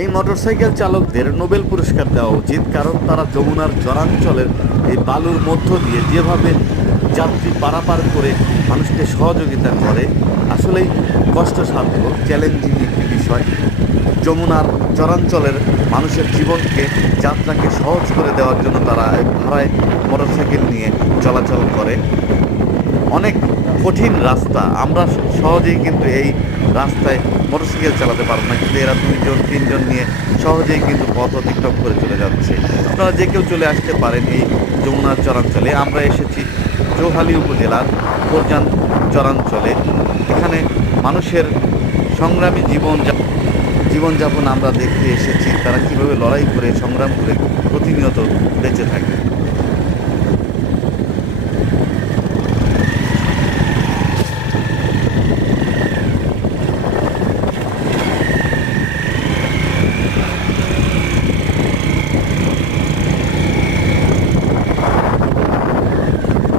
এই মোটরসাইকেল চালকদের নোবেল পুরস্কার দেওয়া উচিত, কারণ তারা যমুনার চরাঞ্চলের এই বালুর মধ্য দিয়ে যেভাবে যাত্রী পারাপার করে মানুষকে সহযোগিতা করে, আসলেই কষ্টসাধ্য, চ্যালেঞ্জিং একটি বিষয়। যমুনার চরাঞ্চলের মানুষের জীবনকে, যাত্রাকে সহজ করে দেওয়ার জন্য তারা ভাড়ায় মোটরসাইকেল নিয়ে চলাচল করে। অনেক কঠিন রাস্তা, আমরা সহজেই কিন্তু এই রাস্তায় মোটরসাইকেল চালাতে পারবো না, কিন্তু এরা 2 জন 3 জন নিয়ে সহজেই কিন্তু পথ অতিক্রম করে চলে যাচ্ছে। আপনারা যে কেউ চলে আসতে পারেন এই যমুনার চরাঞ্চলে। আমরা এসেছি চৌহালি উপজেলার ফরজান চরাঞ্চলে। এখানে মানুষের সংগ্রামী জীবনযাপন আমরা দেখতে এসেছি, তারা কীভাবে লড়াই করে সংগ্রাম করে প্রতিনিয়ত বেঁচে থাকে।